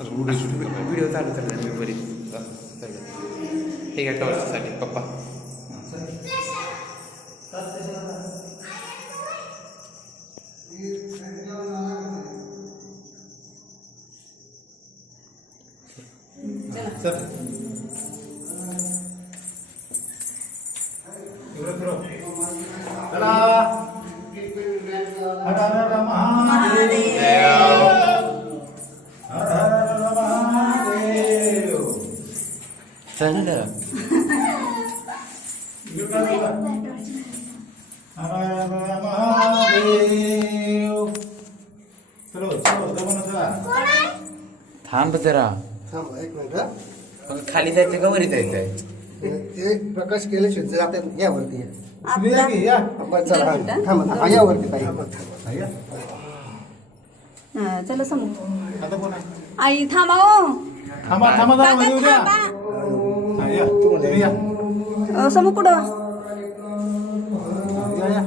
Video चालू चालला मी बरी हे घ्या टॉर्चसाठी पप्पा. थांब जरा, थांब एक मिनिट. खाली जायचं का वरी जायचंय? ते प्रकाश केल्याशिवाय जर आपण यावरती या. या आपण चला थांबा थांबा यावरती ताई. चला समोर. आता कोण आहे? आई थांबा हो. थांबा थांबा जरा मध्ये उद्या. थांबा. या तुम्ही या. समोर पुढं. या या.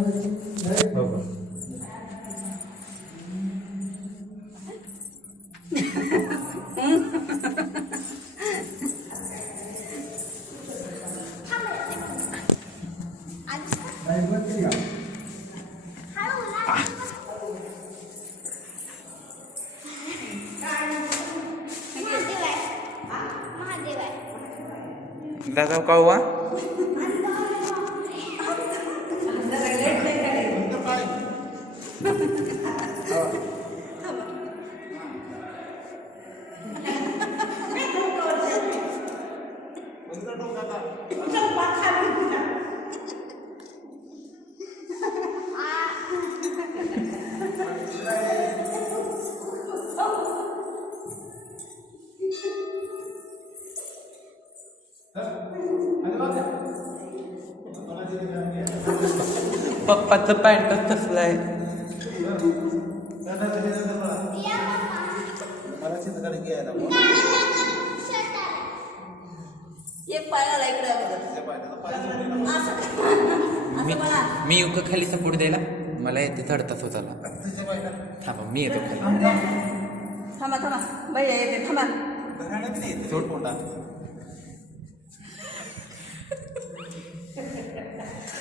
दादा कळवा पप्पाचं पॅन्टच तसलं आहे. एक पायाला इकडे मी युग खाली सपोर्ट द्यायला मला येते चढताच होताला. थांबा मी येतो खाली. थांबा थांबा भैया येते थांबा.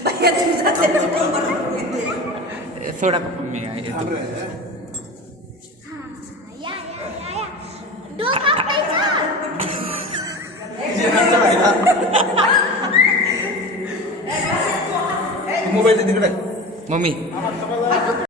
भैया सोडा पप्पा मी येतो. मोबाईल तिकडे मम्मी